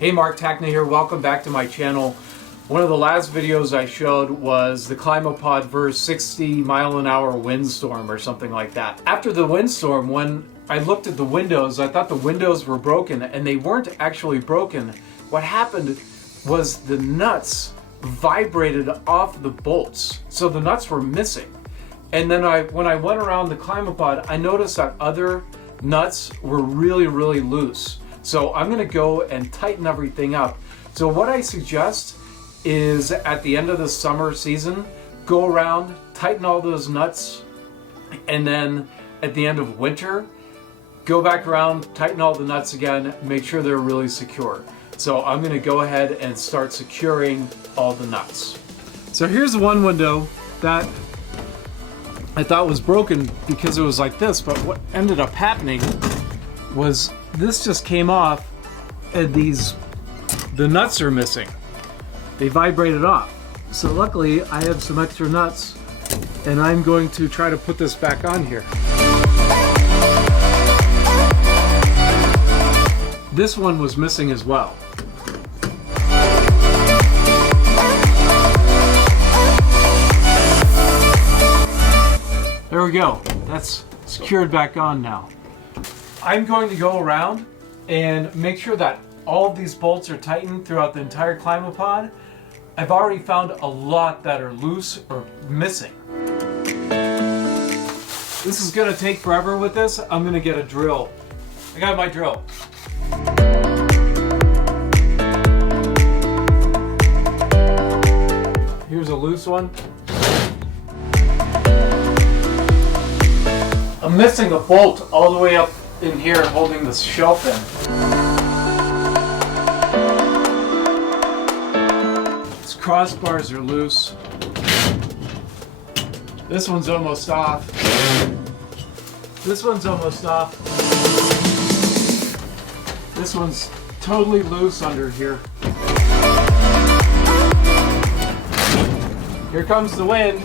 Hey, Mark Tackney here. Welcome back to my channel. One of the last videos I showed was the Climapod versus 60-mile-an-hour windstorm or something like that. After the windstorm, when I looked at the windows, I thought the windows were broken, and they weren't actually broken. What happened was the nuts vibrated off the bolts, so the nuts were missing. And then when I went around the Climapod, I noticed that other nuts were really loose. So I'm going to go and tighten everything up. So what I suggest is at the end of the summer season, go around, tighten all those nuts, and then at the end of winter, go back around, tighten all the nuts again, make sure they're really secure. So I'm going to go ahead and start securing all the nuts. So here's one window that I thought was broken because it was like this, but what ended up happening was this just came off and the nuts are missing. They vibrated off. So luckily I have some extra nuts and I'm going to try to put this back on here. This one was missing as well. There we go. That's secured back on now. I'm going to go around and make sure that all of these bolts are tightened throughout the entire Climapod. I've already found a lot that are loose or missing. This is going to take forever with this. I'm going to get a drill. I got my drill. Here's a loose one. I'm missing a bolt all the way up in here holding this shelf in. These crossbars are loose. This one's almost off. This one's almost off. This one's totally loose under here. Here comes the wind.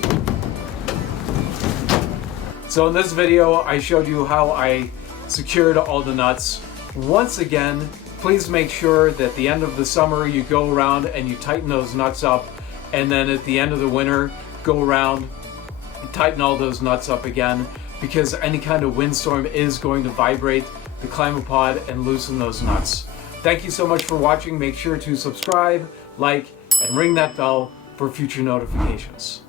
So in this video, I showed you how I secured all the nuts. Once again, please make sure that at the end of the summer you go around and you tighten those nuts up, and then at the end of the winter go around and tighten all those nuts up again, because any kind of windstorm is going to vibrate the Climapod and loosen those nuts. Thank you so much for watching. Make sure to subscribe, like, and ring that bell for future notifications.